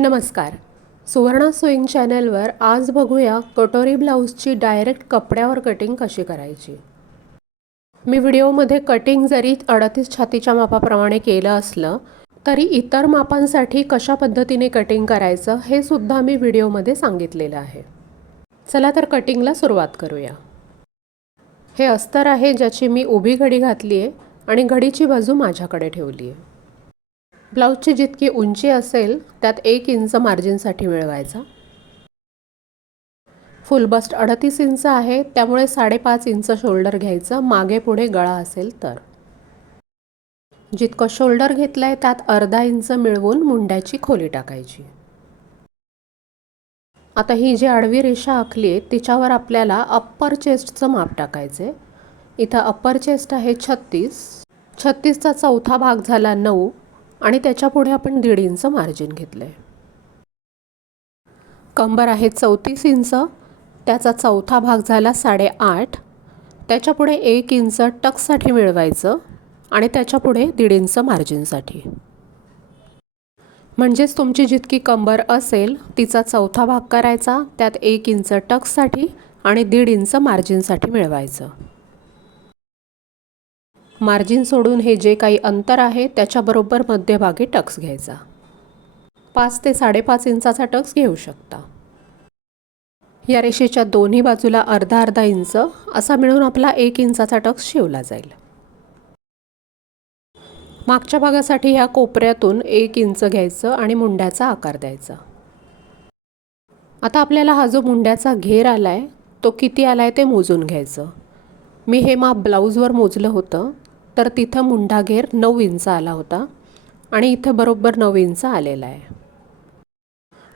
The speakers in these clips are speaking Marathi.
नमस्कार. सुवर्णा स्विंग चॅनलवर आज बघूया कटोरी ब्लाऊजची डायरेक्ट कपड्यावर कटिंग कशी करायची. मी व्हिडिओमध्ये कटिंग जरी अडतीस छातीच्या मापाप्रमाणे केलं असलं तरी इतर मापांसाठी कशा पद्धतीने कटिंग करायचं हे सुद्धा मी व्हिडिओमध्ये सांगितलेलं आहे. चला तर कटिंगला सुरुवात करूया. हे अस्तर आहे ज्याची मी उभी घडी घातली आहे आणि घडीची बाजू माझ्याकडे ठेवली आहे ब्लाऊजची जितकी उंची असेल त्यात एक इंच मार्जिनसाठी मिळवायचा. फुल बस्ट अडतीस इंच आहे त्यामुळे साडेपाच इंच शोल्डर घ्यायचं मागे पुढे गळा असेल तर. जितकं शोल्डर घेतलं आहे त्यात अर्धा इंच मिळवून मुंड्याची खोली टाकायची. आता ही जी आडवी रेषा आखली आहे तिच्यावर आपल्याला अप्पर चेस्टचं माप टाकायचं आहे इथं अप्पर चेस्ट आहे छत्तीस. छत्तीसचा चौथा भाग झाला नऊ. आणि त्याच्यापुढे आपण दीड इंच मार्जिन घेतलं आहे कंबर आहे चौतीस इंच त्याचा चौथा भाग झाला साडेआठ त्याच्यापुढे एक इंच टक्ससाठी मिळवायचं आणि त्याच्यापुढे दीड इंच मार्जिनसाठी. म्हणजेच तुमची जितकी कंबर असेल तिचा चौथा भाग करायचा त्यात एक इंच टक्ससाठी आणि दीड इंच मार्जिनसाठी मिळवायचं. मार्जिन सोडून हे जे काही अंतर आहे त्याच्याबरोबर मध्यभागी टक्स घ्यायचा. पाच ते साडेपाच इंचाचा टक्स घेऊ शकता. या रेषेच्या दोन्ही बाजूला अर्धा अर्धा इंच असा मिळून आपला एक इंचाचा टक्स शिवला जाईल. मागच्या भागासाठी ह्या कोपऱ्यातून एक इंच घ्यायचं आणि मुंड्याचा आकार द्यायचा. आता आपल्याला हा जो मुंड्याचा घेर आला आहे तो किती आला आहे ते मोजून घ्यायचं. मी हे माप ब्लाऊजवर मोजलं होतं. तर तिथं मुंडाघेर नऊ इंच आला होता आणि इथं बरोबर नऊ इंच आलेला आहे.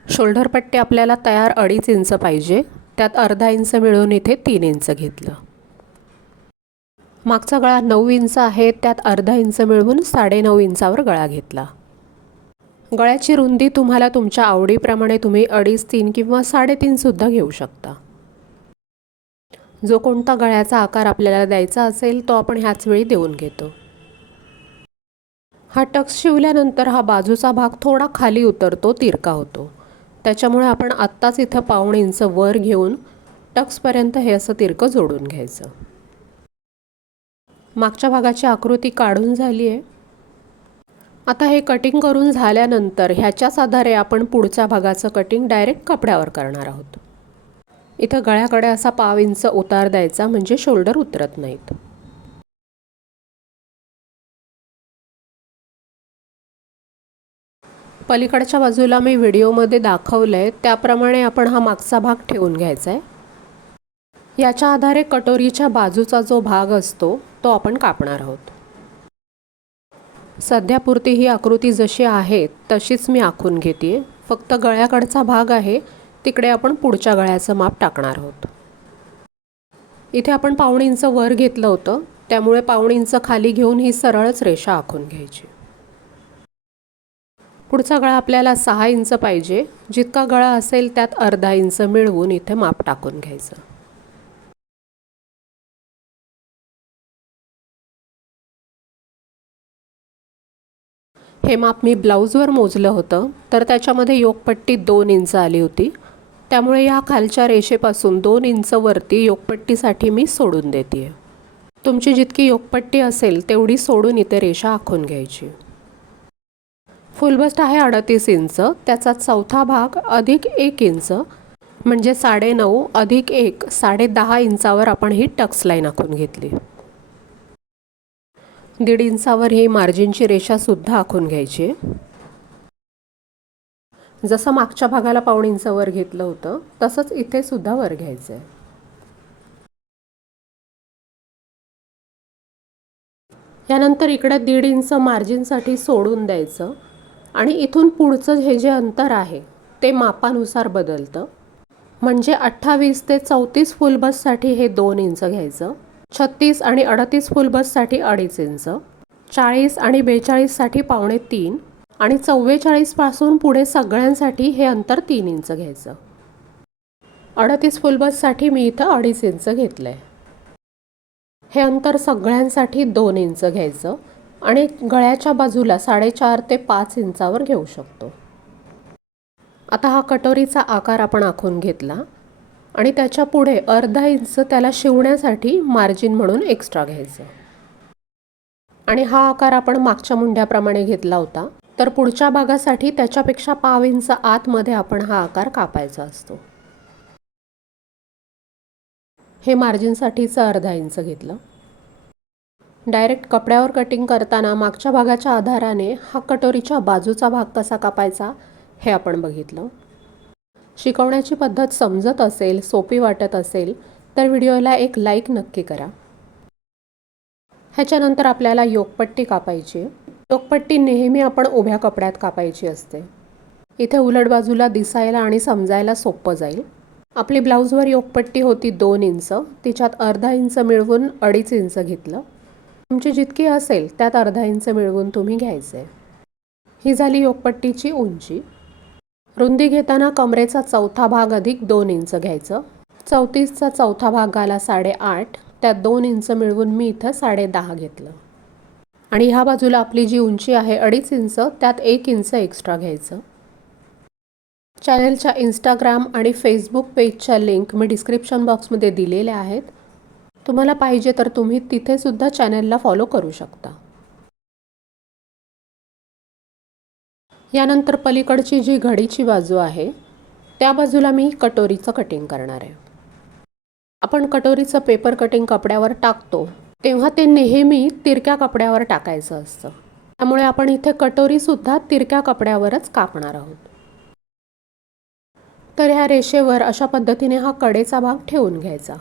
शोल्डर पट्टी आपल्याला तयार अडीच इंच पाहिजे. त्यात अर्धा इंच मिळून इथे तीन इंच घेतलं. मागचा गळा नऊ इंच आहे. त्यात अर्धा इंच मिळवून साडेनऊ इंचावर गळा घेतला. गळ्याची रुंदी तुम्हाला तुमच्या आवडीप्रमाणे तुम्ही अडीच तीन किंवा साडेतीनसुद्धा घेऊ शकता. जो कोणता गळ्याचा आकार आपल्याला द्यायचा असेल तो आपण ह्याच वेळी देऊन घेतो. हा टक्स शिवल्यानंतर हा बाजूचा भाग थोडा खाली उतरतो तिरका होतो. त्याच्यामुळे आपण आत्ताच इथं पाऊण इंच वर घेऊन टक्सपर्यंत हे असं तिरकं जोडून घ्यायचं. मागच्या भागाची आकृती काढून झाली आहे आता हे कटिंग करून झाल्यानंतर ह्याच्याच आधारे आपण पुढच्या भागाचं कटिंग डायरेक्ट कपड्यावर करणार आहोत. इथं गळ्याकडे असा पाव इंच उतार द्यायचा म्हणजे शोल्डर उतरत नाहीत. पलीकडच्या बाजूला मी व्हिडिओमध्ये दाखवलं आहे त्याप्रमाणे आपण हा मागचा भाग ठेवून घ्यायचा आहे याच्या आधारे कटोरीच्या बाजूचा जो भाग असतो तो आपण कापणार आहोत. सध्यापुरती ही आकृती जशी आहे तशीच मी आखून घेते फक्त गळ्याकडचा भाग आहे तिकडे आपण पुढच्या गळ्याचं माप टाकणार आहोत. इथे आपण पाऊण इंच वर घेतलं होतं त्यामुळे पाऊण इंच खाली घेऊन ही सरळच रेषा आखून घ्यायची. पुढचा गळा आपल्याला सहा इंच पाहिजे जितका गळा असेल त्यात अर्धा इंच मिळवून इथे माप टाकून घ्यायचं. हे माप मी ब्लाऊजवर मोजलं होतं तर त्याच्यामध्ये योगपट्टी दोन इंच आली होती. त्यामुळे या खालच्या रेषेपासून दोन इंच वरती योगपट्टीसाठी मी सोडून देते. आहे तुमची जितकी योगपट्टी असेल तेवढी सोडून इथे रेषा आखून घ्यायची. फुलबस्ट आहे अडतीस इंच त्याचा चौथा भाग अधिक एक इंच म्हणजे साडेनऊ अधिक एक साडे दहा इंचावर आपण ही टक्स लाईन आखून घेतली. दीड इंचावर ही मार्जिनची रेषासुद्धा आखून घ्यायची. जसं मागच्या भागाला पाऊण इंच वर घेतलं होतं तसंच इथे सुद्धा वर घ्यायचं आहे यानंतर इकडे दीड इंच मार्जिनसाठी सोडून द्यायचं आणि इथून पुढचं हे जे अंतर आहे ते मापानुसार बदलतं. म्हणजे अठ्ठावीस ते चौतीस फुल बससाठी हे दोन इंच घ्यायचं छत्तीस आणि अडतीस फुल बससाठी अडीच इंच चाळीस आणि बेचाळीससाठी पावणे तीन आणि चव्वेचाळीसपासून पुढे सगळ्यांसाठी हे अंतर तीन इंच घ्यायचं. अडतीस फुल बससाठी मी इथं अडीच इंच घेतलं आहे हे अंतर सगळ्यांसाठी दोन इंच घ्यायचं आणि गळ्याच्या बाजूला साडेचार ते पाच इंचावर घेऊ शकतो. आता हा कटोरीचा आकार आपण आखून घेतला आणि त्याच्या पुढे अर्धा इंच त्याला शिवण्यासाठी मार्जिन म्हणून एक्स्ट्रा घ्यायचं. आणि हा आकार आपण मागच्या मुंड्याप्रमाणे घेतला होता. तर पुढच्या भागासाठी त्याच्यापेक्षा पाव इंच आतमध्ये आपण हा आकार कापायचा असतो. हे मार्जिनसाठीचं अर्धा इंच घेतलं. डायरेक्ट कपड्यावर कटिंग करताना मागच्या भागाच्या आधाराने हा कटोरीच्या बाजूचा भाग कसा कापायचा हे आपण बघितलं. शिकवण्याची पद्धत समजत असेल सोपी वाटत असेल तर व्हिडिओला एक लाईक नक्की करा. ह्याच्यानंतर आपल्याला योगपट्टी कापायची टोकपट्टी नेहमी आपण उभ्या कपड्यात कापायची असते. इथे उलट बाजूला दिसायला आणि समजायला सोपं जाईल. आपली ब्लाऊजवर योगपट्टी होती दोन इंच तिच्यात अर्धा इंच मिळवून अडीच इंच घेतलं. तुमची जितकी असेल त्यात अर्धा इंच मिळवून तुम्ही घ्यायचे. ही झाली योगपट्टीची उंची. रुंदी घेताना कमरेचा चौथा भाग अधिक दोन इंच घ्यायचं. चौतीसचा चौथा भाग आला साडेआठ त्यात दोन इंच मिळवून मी इथं साडे दहा घेतलं. आणि ह्या बाजूला आपली जी उंची आहे अडीच इंच त्यात एक इंच एक्स्ट्रा घ्यायचं. चॅनलच्या इंस्टाग्राम आणि फेसबुक पेजच्या लिंक मी डिस्क्रिप्शन बॉक्समध्ये दिलेल्या आहेत. तुम्हाला पाहिजे तर तुम्ही तिथे सुद्धा चॅनलला फॉलो करू शकता. यानंतर पलीकडची जी घडीची बाजू आहे त्या बाजूला मी कटोरीचं कटिंग करणार आहे. आपण कटोरीचं पेपर कटिंग कपड्यावर टाकतो तेव्हा ते नेहमी तिरक्या कपड्यावर टाकायचं असतं. त्यामुळे आपण इथे कटोरीसुद्धा तिरक्या कपड्यावरच कापणार आहोत. तर ह्या रेषेवर अशा पद्धतीने हा कडेचा भाग ठेवून घ्यायचा.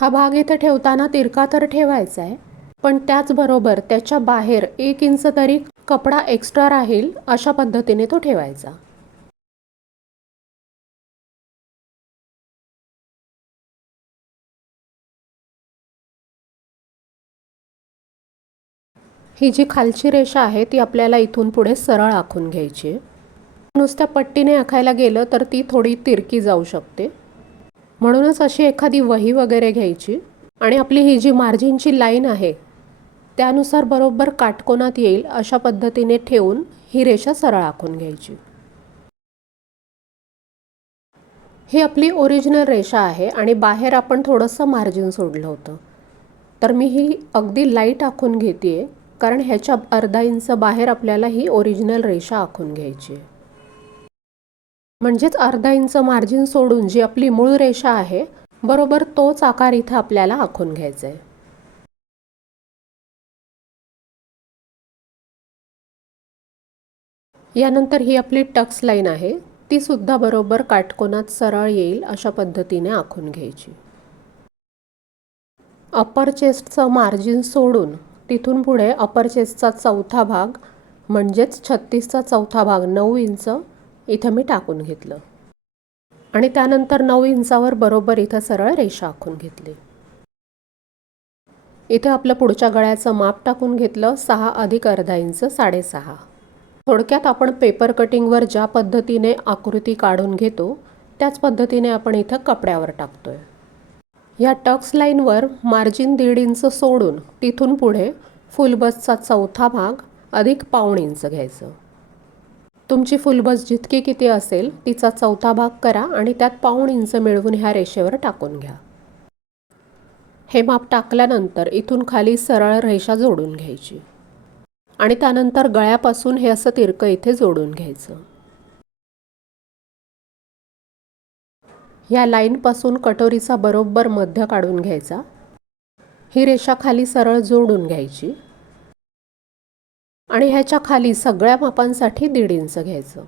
हा भाग इथे ठेवताना तिरका तर ठेवायचा आहे पण त्याचबरोबर त्याच्या बाहेर एक इंच तरी कपडा एक्स्ट्रा राहील अशा पद्धतीने तो ठेवायचा. ही जी खालची रेषा आहे ती आपल्याला इथून पुढे सरळ आखून घ्यायची आहे. नुसत्या पट्टीने आखायला गेलं तर ती थोडी तिरकी जाऊ शकते. म्हणूनच अशी एखादी वही वगैरे घ्यायची आणि आपली ही जी मार्जिनची लाईन आहे त्यानुसार बरोबर काटकोनात येईल अशा पद्धतीने ठेवून ही रेषा सरळ आखून घ्यायची. ही आपली ओरिजिनल रेषा आहे आणि बाहेर आपण थोडंसं मार्जिन सोडलं होतं. तर मी ही अगदी लाइट आखून घेते कारण ह्याच्या अर्धा इंच बाहेर आपल्याला ही ओरिजिनल रेषा आखून घ्यायची आहे. म्हणजेच अर्धा इंच मार्जिन सोडून जी आपली मूळ रेषा आहे बरोबर तोच आकार इथं आपल्याला आखून घ्यायचा आहे यानंतर ही आपली टक्स लाईन आहे ती सुद्धा बरोबर काटकोनात सरळ येईल अशा पद्धतीने आखून घ्यायची. अप्पर चेस्टचं मार्जिन सोडून तिथून पुढे अपर चेस्टचा चौथा भाग म्हणजेच छत्तीसचा चौथा भाग नऊ इंच इथं मी टाकून घेतलं. आणि त्यानंतर नऊ इंचावर बरोबर इथं सरळ रेषा आखून घेतली. इथं आपलं पुढच्या गळ्याचं माप टाकून घेतलं सहा अधिक अर्धा इंच साडेसहा. थोडक्यात आपण पेपर कटिंगवर ज्या पद्धतीने आकृती काढून घेतो त्याच पद्धतीने आपण इथं कपड्यावर टाकतोय. या टक्स लाईनवर मार्जिन दीड इंच सोडून तिथून पुढे फुलबसचा चौथा भाग अधिक पाऊण इंच घ्यायचं. तुमची फुलबस जितकी किती असेल तिचा चौथा भाग करा आणि त्यात पाऊण इंच मिळवून ह्या रेषेवर टाकून घ्या. हे माप टाकल्यानंतर इथून खाली सरळ रेषा जोडून घ्यायची. आणि त्यानंतर गळ्यापासून हे असं तिरकं इथे जोडून घ्यायचं. या लाईनपासून कटोरीचा बरोबर मध्य काढून घ्यायचा. ही रेषा खाली सरळ जोडून घ्यायची आणि ह्याच्या खाली सगळ्या मापांसाठी दीड इंच घ्यायचं.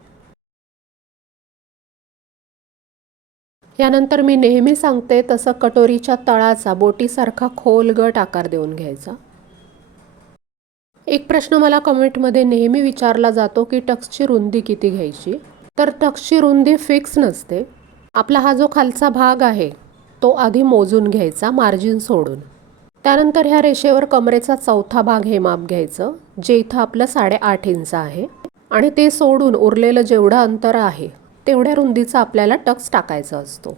यानंतर मी नेहमी सांगते तसं कटोरीच्या तळाचा बोटीसारखा खोल गट आकार देऊन घ्यायचा. एक प्रश्न मला कमेंटमध्ये नेहमी विचारला जातो की टक्सची रुंदी किती घ्यायची? तर टक्सची रुंदी फिक्स नसते. आपला हा जो खालचा भाग आहे तो आधी मोजून घ्यायचा मार्जिन सोडून. त्यानंतर ह्या रेषेवर कमरेचा चौथा भाग हे माप घ्यायचं जे इथं आपलं साडेआठ इंच आहे. आणि ते सोडून उरलेलं जेवढं अंतर आहे तेवढ्या रुंदीचा आपल्याला टक्स टाकायचा असतो.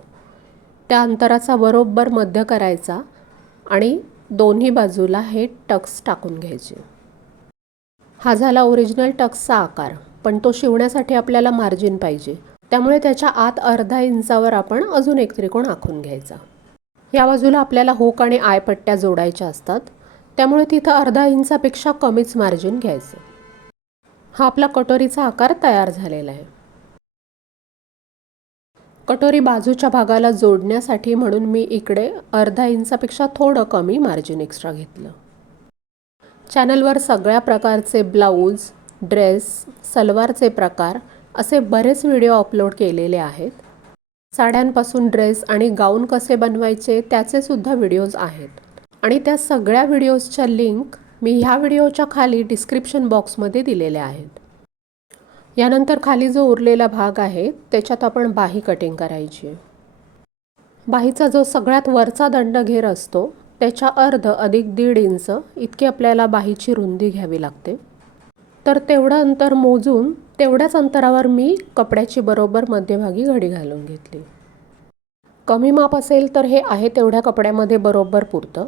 त्या अंतराचा बरोबर मध्य करायचा आणि दोन्ही बाजूला हे टक्स टाकून घ्यायचे. हा झाला ओरिजिनल टक्सचा आकार पण तो शिवण्यासाठी आपल्याला मार्जिन पाहिजे. त्यामुळे त्याच्या आत अर्धा इंचावर आपण अजून एक त्रिकोण आखून घ्यायचा. या बाजूला आपल्याला होक आणि आय पट्ट्या जोडायच्या असतात. त्यामुळे तिथं अर्धा इंचापेक्षा कमीच मार्जिन घ्यायचं. हा आपला कटोरीचा आकार तयार झालेला आहे. कटोरी बाजूच्या भागाला जोडण्यासाठी म्हणून मी इकडे अर्धा इंचापेक्षा थोडं कमी मार्जिन एक्स्ट्रा घेतलं. चॅनलवर सगळ्या प्रकारचे ब्लाऊज ड्रेस सलवारचे प्रकार असे बरेच व्हिडिओ अपलोड केलेले आहेत. साड्यांपासून ड्रेस आणि गाऊन कसे बनवायचे त्याचे सुद्धा व्हिडिओज आहेत. आणि त्या सगळ्या व्हिडिओजच्या लिंक मी ह्या व्हिडिओच्या खाली डिस्क्रिप्शन बॉक्समध्ये दिलेल्या आहेत. यानंतर खाली जो उरलेला भाग आहे त्याच्यात आपण बाही कटिंग करायची बाहीचा जो सगळ्यात वरचा दंडघेर असतो त्याच्या अर्ध अधिक दीड इंच इतकी आपल्याला बाहीची रुंदी घ्यावी लागते. तर तेवढं अंतर मोजून तेवढ्याच अंतरावर मी कपड्याची बरोबर मध्यभागी घडी घालून घेतली. कमी माप असेल तर हे आहे तेवढ्या कपड्यामध्ये बरोबर पुरतं.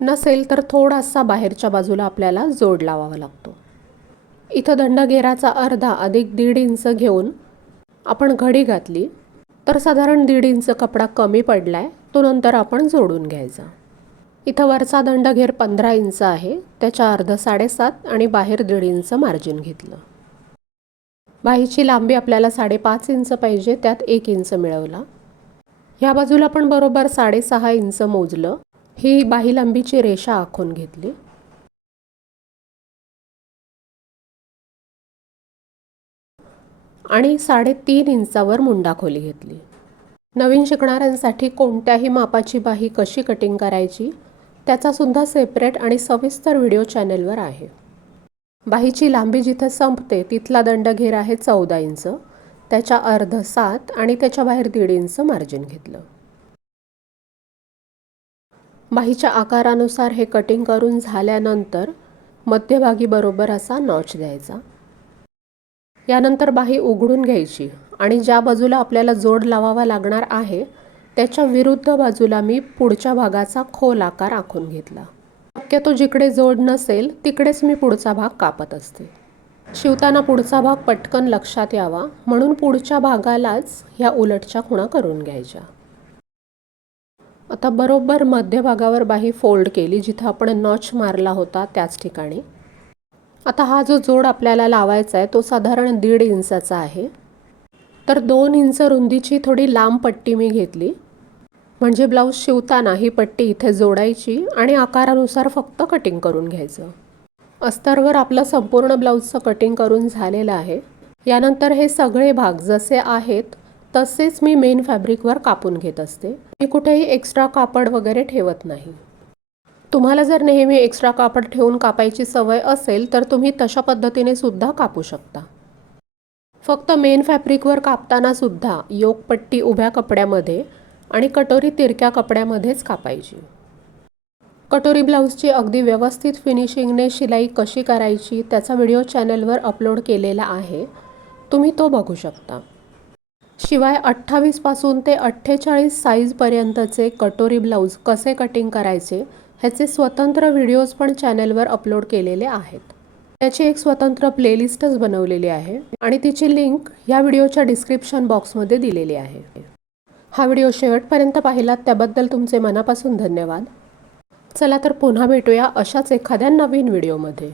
नसेल तर थोडासा बाहेरच्या बाजूला आपल्याला जोड लावावा लागतो. इथं दंडघेराचा अर्धा अधिक दीड इंच घेऊन आपण घडी घातली तर साधारण दीड इंच कपडा कमी पडला आहे तो नंतर आपण जोडून घ्यायचा. इथं वरचा दंडघेर पंधरा इंच आहे त्याच्या अर्ध साडेसात आणि बाहेर दीड इंच मार्जिन घेतलं. बाहीची लांबी आपल्याला साडेपाच इंच पाहिजे त्यात एक इंच मिळवला. ह्या बाजूला पण बरोबर साडेसहा इंच मोजलं. ही बाही लांबीची रेषा आखून घेतली. आणि साडेतीन इंचावर मुंडा खोली घेतली. नवीन शिकणाऱ्यांसाठी कोणत्याही मापाची बाही कशी कटिंग करायची त्याचासुद्धा सेपरेट आणि सविस्तर व्हिडिओ चॅनलवर आहे. बाहीची लांबी जिथं संपते तिथला दंडघेर आहे चौदा इंच त्याच्या अर्ध सात आणि त्याच्या बाहेर दीड इंच मार्जिन घेतलं. बाहीच्या आकारानुसार हे कटिंग करून झाल्यानंतर मध्यभागी बरोबर असा नॉच द्यायचा. यानंतर बाही उघडून घ्यायची आणि ज्या बाजूला आपल्याला जोड लावावा लागणार आहे त्याच्या विरुद्ध बाजूला मी पुढच्या भागाचा खोल आकार आखून घेतला. शक्यतो जिकडे जोड नसेल तिकडेच मी पुढचा भाग कापत असते. शिवताना पुढचा भाग पटकन लक्षात यावा म्हणून पुढच्या भागालाच ह्या उलटच्या खुणा करून घ्यायच्या. आता बरोबर मध्यभागावर बाही फोल्ड केली जिथं आपण नॉच मारला होता त्याच ठिकाणी. आता हा जो जोड आपल्याला लावायचा आहे तो साधारण दीड इंचाचा आहे. तर दोन इंच रुंदीची थोडी लांब पट्टी मी घेतली. म्हणजे ब्लाऊज शिवताना ही पट्टी इथे जोडायची आणि आकारानुसार फक्त कटिंग करून घ्यायचं. अस्तरवर आपलं संपूर्ण ब्लाऊजचं कटिंग करून झालेलं आहे. यानंतर हे सगळे भाग जसे आहेत तसेच मी मेन फॅब्रिकवर कापून घेत असते. मी कुठेही एक्स्ट्रा कापड वगैरे ठेवत नाही. तुम्हाला जर नेहमी एक्स्ट्रा कापड ठेवून कापायची सवय असेल तर तुम्ही तशा पद्धतीने सुद्धा कापू शकता. फक्त मेन फॅब्रिकवर कापताना सुद्धा योगपट्टी उभ्या कपड्यामध्ये आणि कटोरी तिरक्या कपड्यामध्येच कापायची. कटोरी ब्लाऊजची अगदी व्यवस्थित फिनिशिंगने शिलाई कशी करायची त्याचा व्हिडिओ चॅनलवर अपलोड केलेला आहे. तुम्ही तो बघू शकता. शिवाय अठ्ठावीसपासून ते अठ्ठेचाळीस साईजपर्यंतचे कटोरी ब्लाऊज कसे कटिंग करायचे ह्याचे स्वतंत्र व्हिडिओज पण चॅनलवर अपलोड केलेले आहेत. त्याची एक स्वतंत्र प्लेलिस्टच बनवलेली आहे आणि तिची लिंक ह्या व्हिडिओच्या डिस्क्रिप्शन बॉक्समध्ये दिलेली आहे. हा व्हिडिओ शेवटपर्यंत पाहिलात त्याबद्दल तुमचे मनापासून धन्यवाद. चला तर पुन्हा भेटूया अशाच एखाद्या नवीन व्हिडिओमध्ये.